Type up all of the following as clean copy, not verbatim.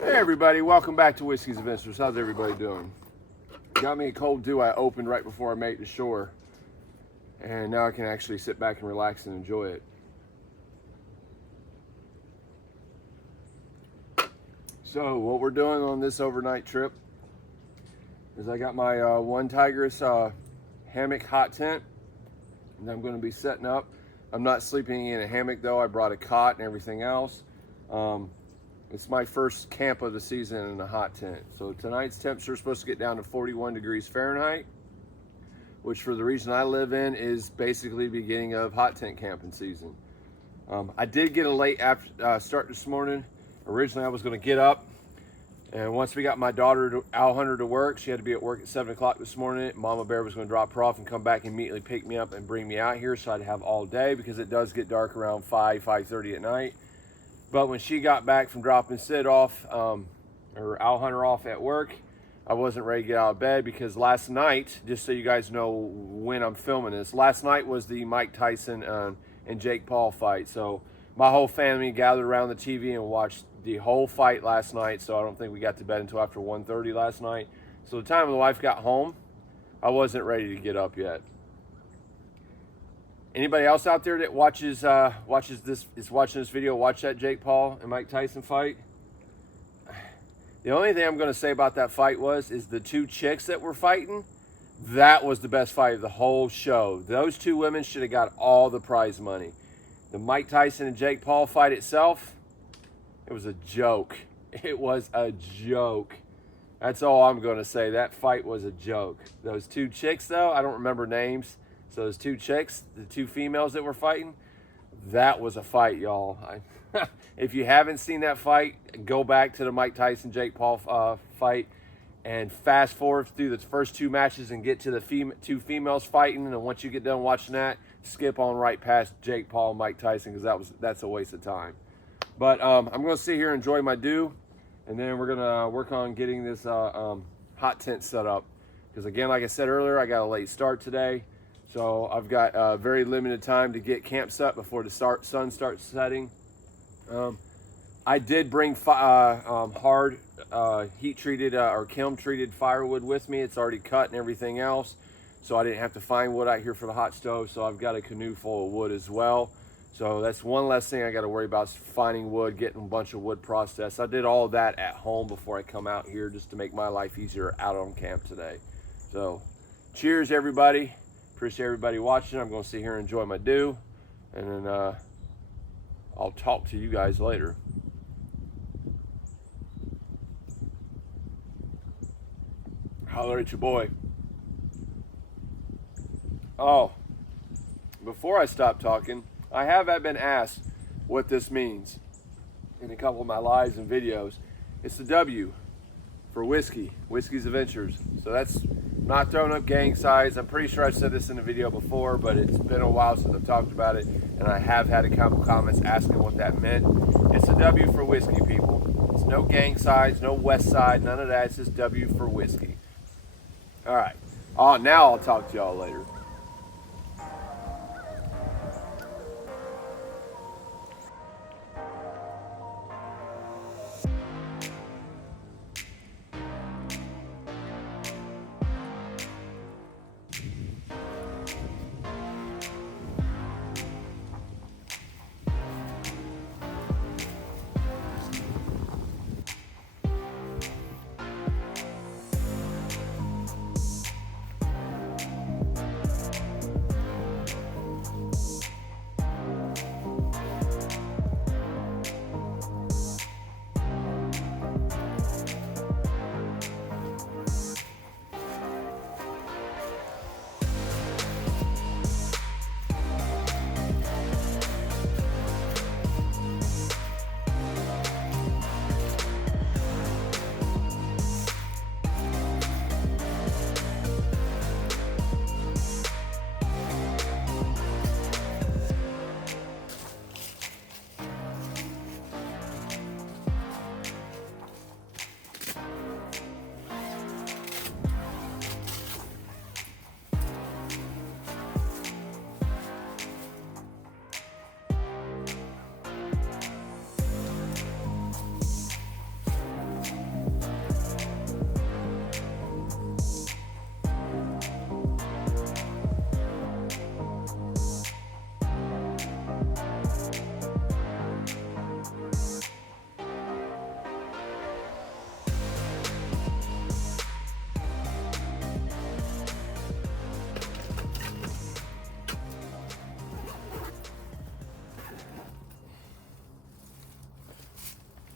Hey everybody, welcome back to Whiskey's Adventures. How's everybody doing? Got me a cold dew I opened right before I made it to shore. And now I can actually sit back and relax and enjoy it. So what we're doing on this overnight trip is I got my One Tigress hammock hot tent. And I'm going to be setting up. I'm not sleeping in a hammock though. I brought a cot and everything else. It's my first camp of the season in a hot tent. So tonight's temperature is supposed to get down to 41 degrees Fahrenheit, which for the region I live in is basically the beginning of hot tent camping season. I did get a late start this morning. Originally I was going to get up, and once we got my daughter owl hunter to work, she had to be at work at 7 o'clock this morning. Mama Bear was going to drop her off and come back and immediately pick me up and bring me out here, so I'd have all day because it does get dark around 5:30 at night. But when she got back from dropping Sid off, or Owl Hunter off at work, I wasn't ready to get out of bed because last night, just so you guys know when I'm filming this, last night was the Mike Tyson and Jake Paul fight. So my whole family gathered around the TV and watched the whole fight last night. So I don't think we got to bed until after 1:30 last night. So the time the wife got home, I wasn't ready to get up yet. Anybody else out there that watching this video, watch that Jake Paul and Mike Tyson fight? The only thing I'm going to say about that fight is the two chicks that were fighting, that was the best fight of the whole show. Those two women should have got all the prize money. The Mike Tyson and Jake Paul fight itself, it was a joke. It was a joke. That's all I'm going to say. That fight was a joke. Those two chicks, though, I don't remember names. So those two chicks, the two females that were fighting, that was a fight, y'all. If you haven't seen that fight, go back to the Mike Tyson Jake Paul fight and fast forward through the first two matches and get to the two females fighting. And once you get done watching that, skip on right past Jake Paul and Mike Tyson because that's a waste of time. But I'm going to sit here and enjoy my dew, and then we're going to work on getting this hot tent set up. Because again, like I said earlier, I got a late start today. So I've got very limited time to get camp set before the sun starts setting. I did bring hard heat-treated or kiln-treated firewood with me. It's already cut and everything else. So I didn't have to find wood out here for the hot stove. So I've got a canoe full of wood as well. So that's one less thing I got to worry about is finding wood, getting a bunch of wood processed. I did all of that at home before I come out here just to make my life easier out on camp today. So cheers, everybody. Appreciate everybody watching. I'm going to sit here and enjoy my dew, and then I'll talk to you guys later. Holler at your boy. Oh, before I stop talking, I have been asked what this means in a couple of my lives and videos. It's the W for whiskey, Whiskey's Adventures. So that's not throwing up gang signs. I'm pretty sure I said this in a video before, but it's been a while since I've talked about it, and I have had a couple comments asking what that meant. It's a W for whiskey, people. It's no gang signs, no west side, none of that. It's just W for whiskey. All right. Now I'll talk to y'all later.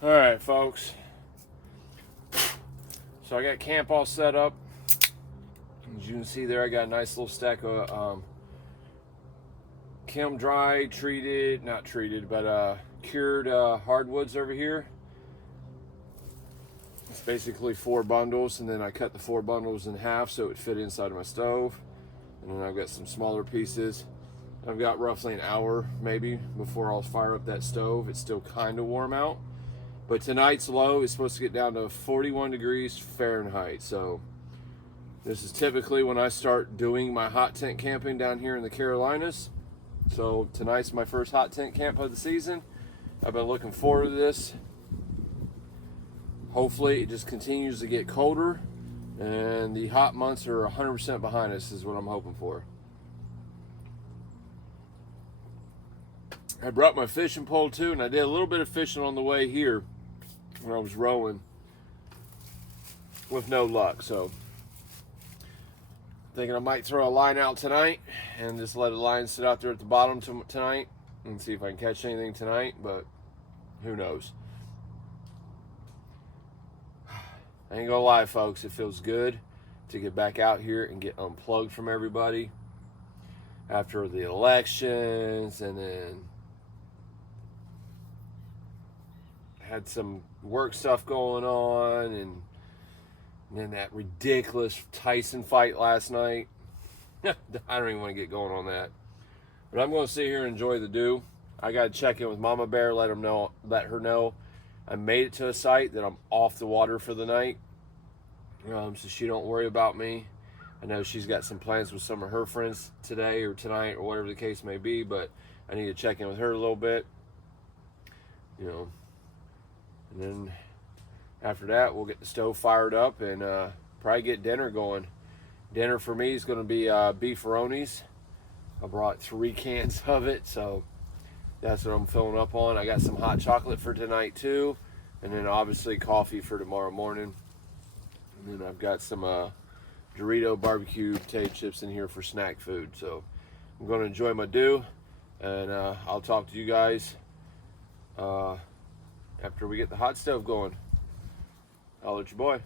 All right, folks. So I got camp all set up. As you can see there, I got a nice little stack of kiln dry, treated, not treated, but cured hardwoods over here. It's basically 4 bundles, and then I cut the 4 bundles in half so it would fit inside of my stove. And then I've got some smaller pieces. I've got roughly an hour maybe before I'll fire up that stove. It's still kind of warm out. But tonight's low is supposed to get down to 41 degrees Fahrenheit. So this is typically when I start doing my hot tent camping down here in the Carolinas. So tonight's my first hot tent camp of the season. I've been looking forward to this. Hopefully it just continues to get colder and the hot months are 100% behind us is what I'm hoping for. I brought my fishing pole too, and I did a little bit of fishing on the way here when I was rowing with no luck. So thinking I might throw a line out tonight and just let a line sit out there at the bottom tonight and see if I can catch anything tonight, but who knows. I ain't gonna lie, folks, it feels good to get back out here and get unplugged from everybody after the elections, and then had some work stuff going on, and then that ridiculous Tyson fight last night. I don't even want to get going on that. But I'm going to sit here and enjoy the dew. I got to check in with Mama Bear, let her know I made it to a site, that I'm off the water for the night. So she don't worry about me. I know she's got some plans with some of her friends today or tonight or whatever the case may be, but I need to check in with her a little bit. You know, and then after that, we'll get the stove fired up and probably get dinner going. Dinner for me is going to be beefaronis. I brought 3 cans of it, so that's what I'm filling up on. I got some hot chocolate for tonight too, and then obviously coffee for tomorrow morning. And then I've got some Dorito barbecue potato chips in here for snack food. So I'm going to enjoy my dew, and I'll talk to you guys after we get the hot stove going. I'll let your boy.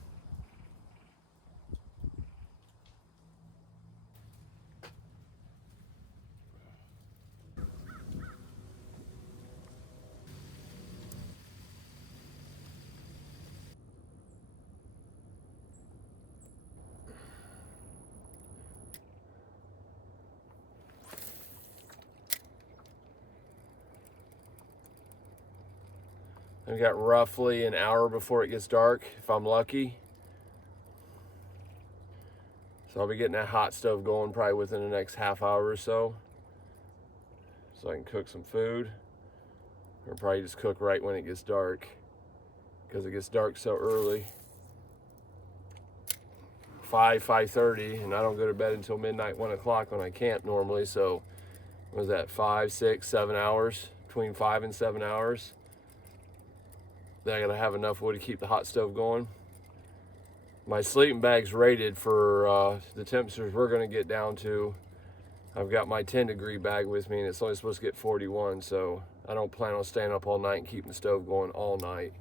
I've got roughly an hour before it gets dark, if I'm lucky. So I'll be getting that hot stove going probably within the next half hour or so I can cook some food, or probably just cook right when it gets dark, because it gets dark so early. 5:30, and I don't go to bed until midnight, 1 o'clock when I camp normally. So what was that, 5, 6, 7 hours, between 5 and 7 hours. Then I gotta have enough wood to keep the hot stove going. My sleeping bag's rated for the temperatures we're gonna get down to. I've got my 10-degree bag with me, and it's only supposed to get 41, so I don't plan on staying up all night and keeping the stove going all night.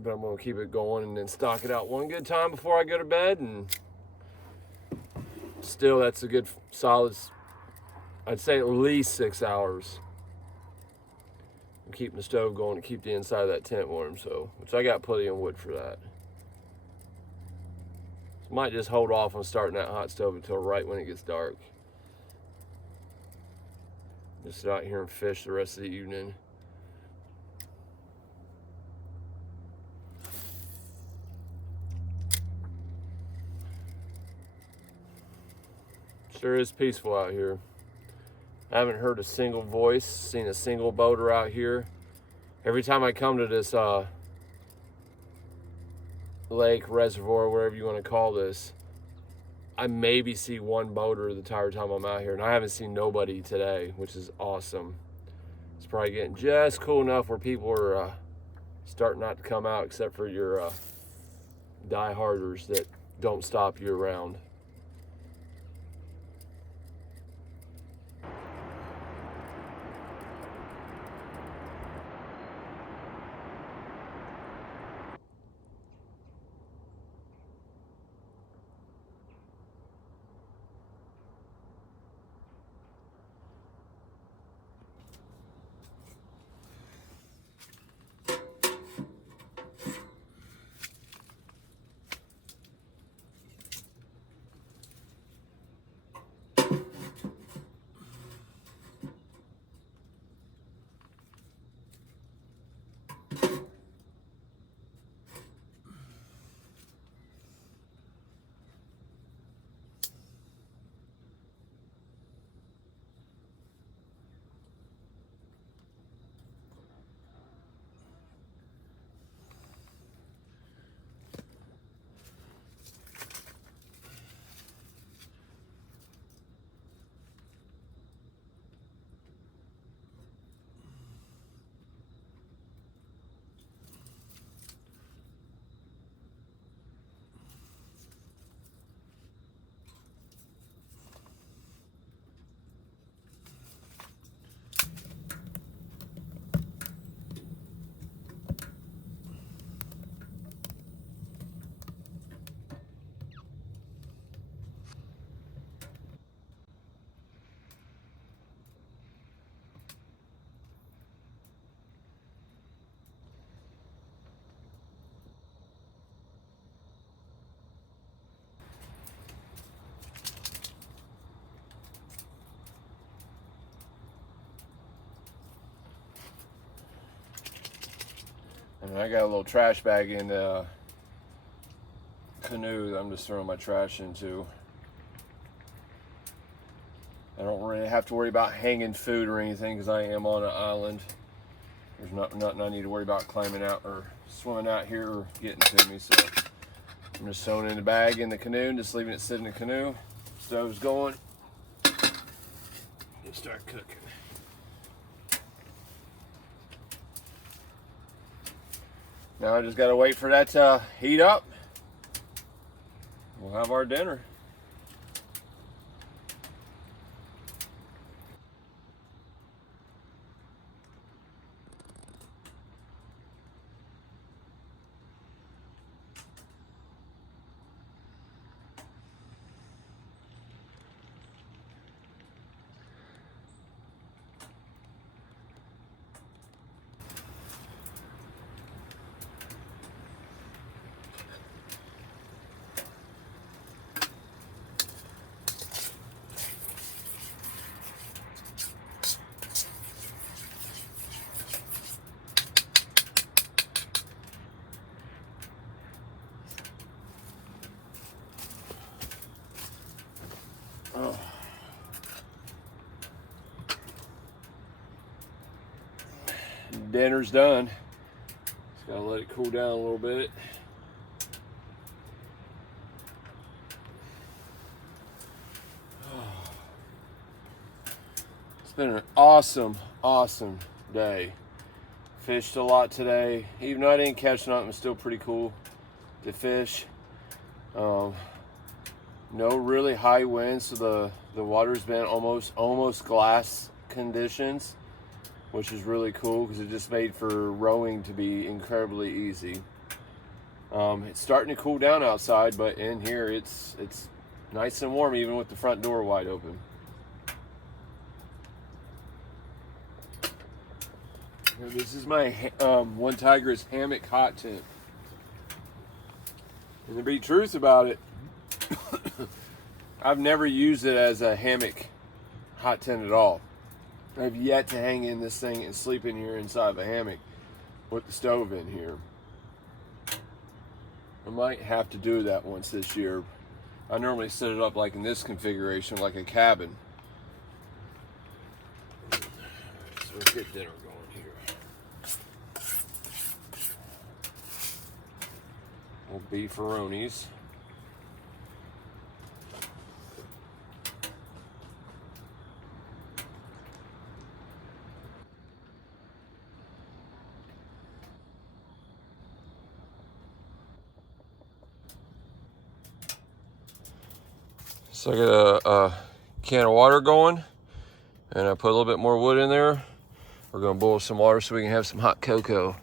But I'm gonna keep it going and then stock it out one good time before I go to bed, and still that's a good solid, I'd say at least 6 hours. I'm keeping the stove going to keep the inside of that tent warm, so, which I got plenty of wood for that. So might just hold off on starting that hot stove until right when it gets dark. Just sit out here and fish the rest of the evening. Sure is peaceful out here. I haven't heard a single voice, seen a single boater out here. Every time I come to this lake, reservoir, wherever you want to call this, I maybe see one boater the entire time I'm out here, and I haven't seen nobody today, which is awesome. It's probably getting just cool enough where people are starting not to come out, except for your die-harders that don't stop year-round. And I got a little trash bag in the Canoe that I'm just throwing my trash into. I don't really have to worry about hanging food or anything because I am on an island. There's nothing I need to worry about climbing out or swimming out here or getting to me. So I'm just throwing it in the bag in the canoe and just leaving it sit in the canoe. Stove's going. And start cooking. Now I just gotta wait for that to heat up. We'll have our dinner. Oh. Dinner's done. Just gotta let it cool down a little bit. It's been an awesome day. Fished a lot today. Even though I didn't catch nothing, it was still pretty cool to fish. No really high winds, so the water's been almost glass conditions, which is really cool because it just made for rowing to be incredibly easy. It's starting to cool down outside, but in here it's nice and warm even with the front door wide open. This is my One Tiger's hammock hot tent. And to be truth about it, I've never used it as a hammock hot tent at all. I've yet to hang in this thing and sleep in here inside of a hammock with the stove in here. I might have to do that once this year. I normally set it up like in this configuration, like a cabin. So let's get dinner going here. Little beefaronis. So I got a can of water going, and I put a little bit more wood in there. We're gonna boil some water so we can have some hot cocoa.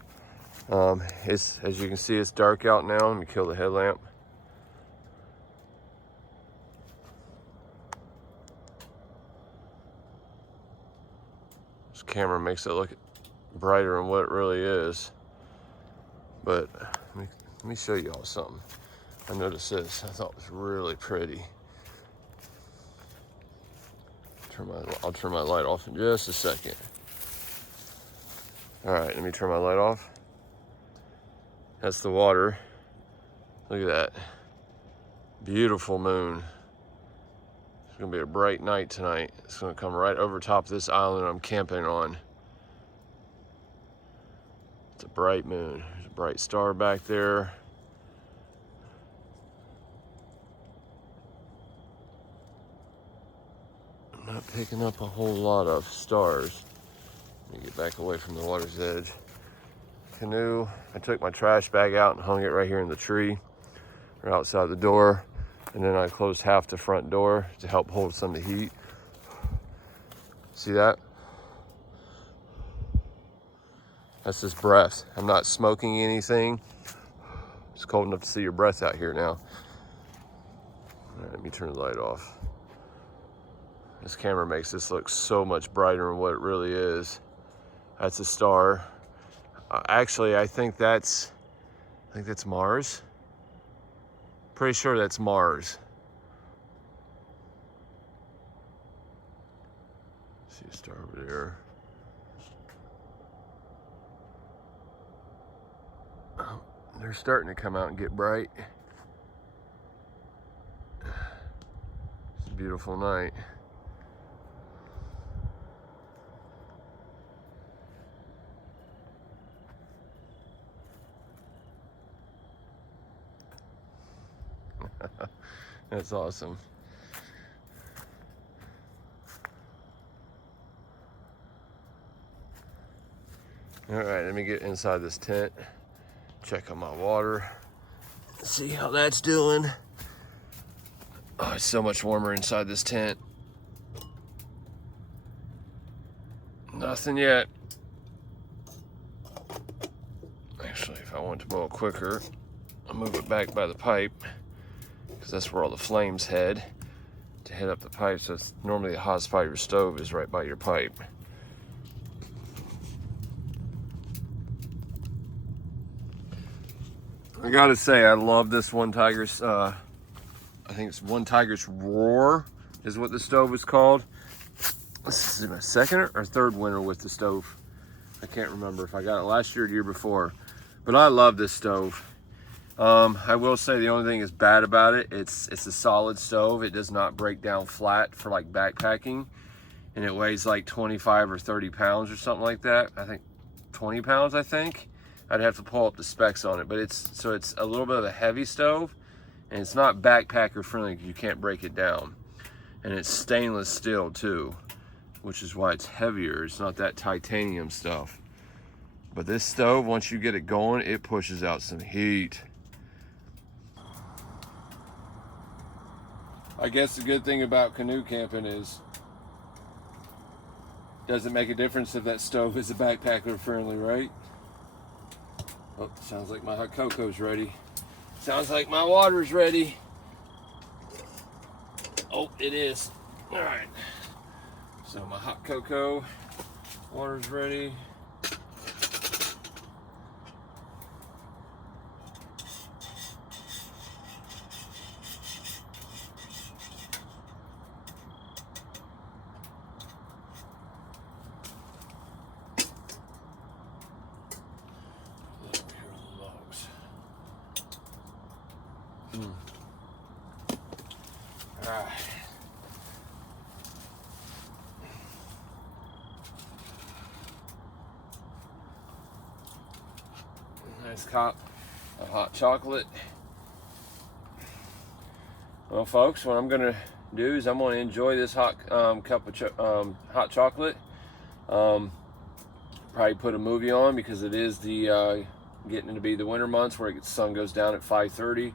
As you can see, it's dark out now. Let me kill the headlamp. This camera makes it look brighter than what it really is. But let me show you all something. I noticed this. I thought it was really pretty. I'll turn my light off in just a second. All right, let me turn my light off. That's the water. Look at that. Beautiful moon. It's gonna be a bright night tonight. It's gonna come right over top of this island I'm camping on. It's a bright moon. There's a bright star back there. I'm not picking up a whole lot of stars. Let me get back away from the water's edge. Canoe, I took my trash bag out and hung it right here in the tree, right outside the door. And then I closed half the front door to help hold some of the heat. See that? That's just breath. I'm not smoking anything. It's cold enough to see your breath out here now. All right, let me turn the light off. This camera makes this look so much brighter than what it really is. That's a star. Actually, I think that's Mars. Pretty sure that's Mars. See a star. star over there. They're starting to come out and get bright. It's a beautiful night. That's awesome. All right, let me get inside this tent, check on my water, see how that's doing. Oh, it's so much warmer inside this tent. Nothing yet. Actually, if I want to boil quicker, I'll move it back by the pipe, because that's where all the flames head, to head up the pipe. So it's normally the hottest part of your stove is right by your pipe. I gotta say, I love this One Tiger's, I think it's One Tiger's Roar is what the stove is called. This is my second or third winter with the stove. I can't remember if I got it last year or the year before, but I love this stove. I will say the only thing is bad about it, it's a solid stove. It does not break down flat for like backpacking, and it weighs like 25 or 30 pounds or something like that. I think 20 pounds, I think. I'd have to pull up the specs on it, but it's a little bit of a heavy stove, and it's not backpacker friendly because you can't break it down. And it's stainless steel too, which is why it's heavier. It's not that titanium stuff. But this stove, once you get it going, it pushes out some heat. I guess the good thing about canoe camping is doesn't make a difference if that stove is a backpacker friendly, right? Oh, sounds like my hot cocoa's ready. Sounds like my water's ready. Oh, it is. All right. So my hot cocoa, water's ready. Alright. Nice cup of hot chocolate. Well, folks, what I'm gonna do is I'm gonna enjoy this hot cup of hot chocolate. Probably put a movie on because it is the getting to be the winter months where the sun goes down at 5:30.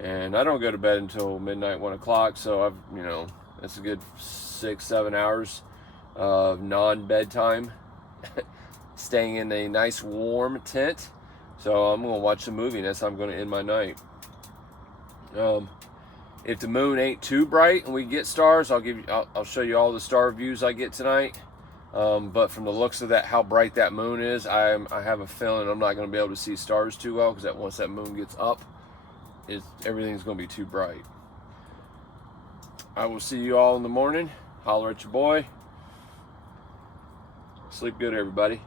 And I don't go to bed until midnight, 1 o'clock. So it's a good 6-7 hours of non-bedtime, staying in a nice warm tent. So I'm gonna watch the movie, and that's how I'm gonna end my night. If the moon ain't too bright and we get stars, I'll show you all the star views I get tonight. But from the looks of that, how bright that moon is, I have a feeling I'm not gonna be able to see stars too well, because once that moon gets up, everything's gonna be too bright. I will see you all in the morning. Holler at your boy. Sleep good, everybody.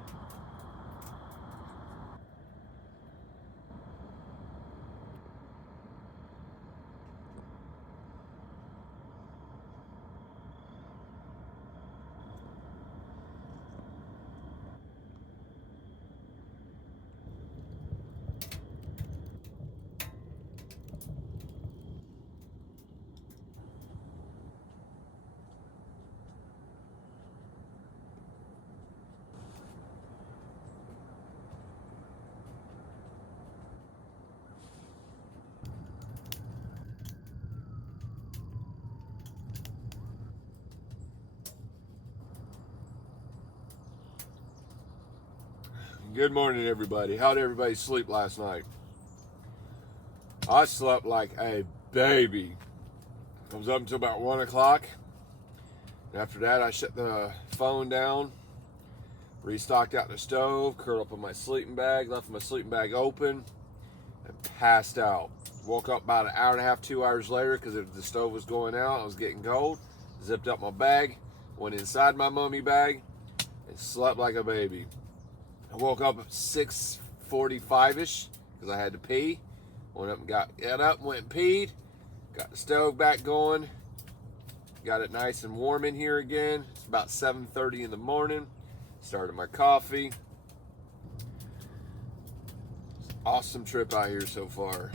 Good morning, everybody. How did everybody sleep last night? I slept like a baby. I was up until about 1 o'clock. After that, I shut the phone down, restocked out the stove, curled up in my sleeping bag, left my sleeping bag open, and passed out. Woke up about an hour and a half, 2 hours later, because the stove was going out. I was getting cold. Zipped up my bag, went inside my mummy bag, and slept like a baby. I woke up at 6:45-ish, because I had to pee. Went up and got up and went and peed. Got the stove back going. Got it nice and warm in here again. It's about 7:30 in the morning. Started my coffee. Awesome trip out here so far.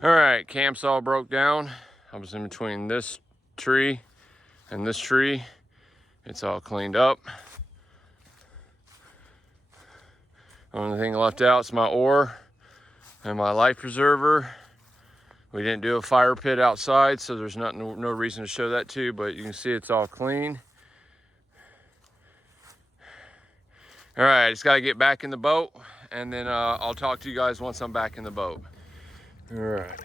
All right, camp's all broke down. I was in between this tree and this tree. It's all cleaned up. Only thing left out is my oar and my life preserver. We didn't do a fire pit outside, so there's no reason to show that to you, but you can see it's all clean. All right, just gotta get back in the boat, and then I'll talk to you guys once I'm back in the boat. All right.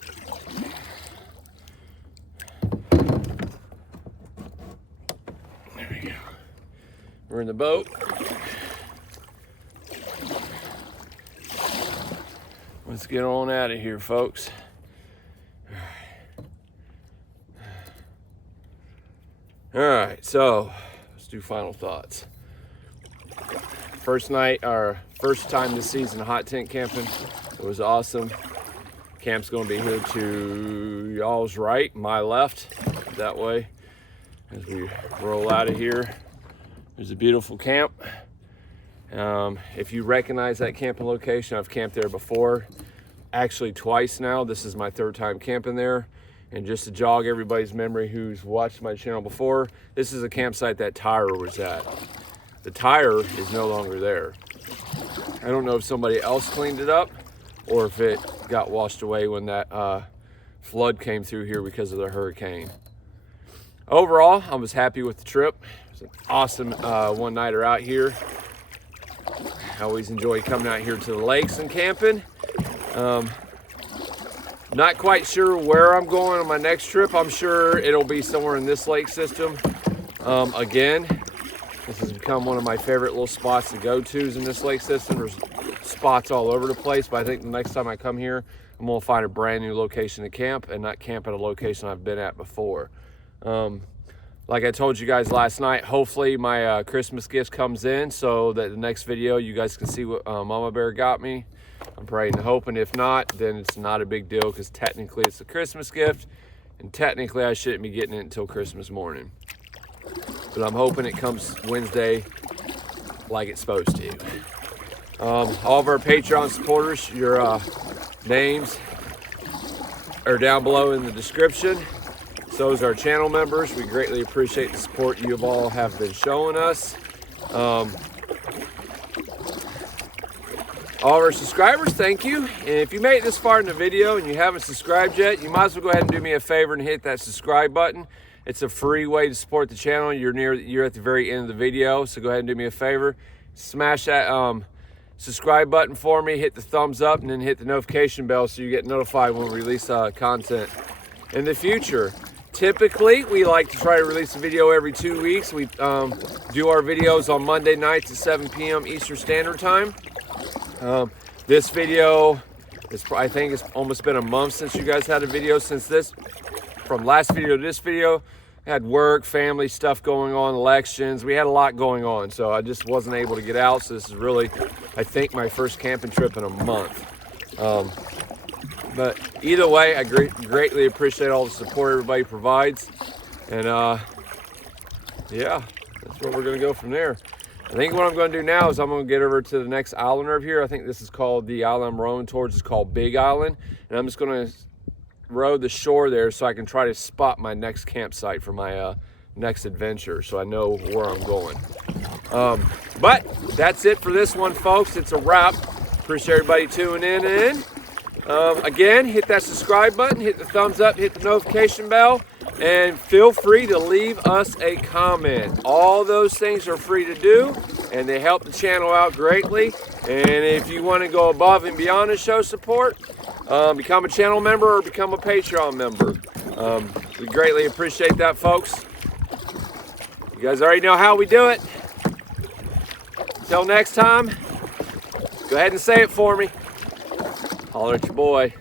There we go. We're in the boat. Let's get on out of here, folks. All right, so let's do final thoughts. First night, our first time this season hot tent camping. It was awesome. Camp's gonna be here to y'all's right, my left, that way. As we roll out of here, there's a beautiful camp. If you recognize that camping location, I've camped there before, actually twice now. This is my third time camping there. And just to jog everybody's memory who's watched my channel before, this is a campsite that Tyra was at. The tire is no longer there. I don't know if somebody else cleaned it up or if it got washed away when that flood came through here because of the hurricane. Overall, I was happy with the trip. It was an awesome one-nighter out here. I always enjoy coming out here to the lakes and camping. Not quite sure where I'm going on my next trip. I'm sure it'll be somewhere in this lake system. Again, this has become one of my favorite little spots to go to in this lake system. There's spots all over the place, but I think the next time I come here, I'm gonna find a brand new location to camp and not camp at a location I've been at before. Like I told you guys last night, hopefully my Christmas gift comes in so that the next video you guys can see what Mama Bear got me. I'm praying and hoping. If not, then it's not a big deal because technically it's a Christmas gift and technically I shouldn't be getting it until Christmas morning. But I'm hoping it comes Wednesday like it's supposed to. All of our Patreon supporters, your names are down below in the description. So is our channel members. We greatly appreciate the support you all have been showing us. All of our subscribers, thank you. And if you made it this far in the video and you haven't subscribed yet, you might as well go ahead and do me a favor and hit that subscribe button. It's a free way to support the channel. You're at the very end of the video, so go ahead and do me a favor. Smash that subscribe button for me, hit the thumbs up, and then hit the notification bell so you get notified when we release content in the future. Typically, we like to try to release a video every 2 weeks. We do our videos on Monday nights at 7 p.m. Eastern Standard Time. This video, I think it's almost been a month since you guys had a video since this. From last video to this video, I had work, family stuff going on, elections. We had a lot going on, so I just wasn't able to get out. So this is really, I think, my first camping trip in a month. But either way, I greatly appreciate all the support everybody provides. And yeah, that's where we're gonna go from there. I think what I'm gonna do now is I'm gonna get over to the next island over here. I think this is called, the island I'm rowing towards is called Big Island. And I'm just gonna row the shore there so I can try to spot my next campsite for my next adventure, so I know where I'm going. But that's it for this one, folks. It's a wrap. Appreciate everybody tuning in. Again, hit that subscribe button, hit the thumbs up, hit the notification bell, and feel free to leave us a comment. All those things are free to do, and they help the channel out greatly. And if you want to go above and beyond and show support, become a channel member or become a Patreon member. We greatly appreciate that, folks. You guys already know how we do it. Until next time, go ahead and say it for me. Holler at your boy.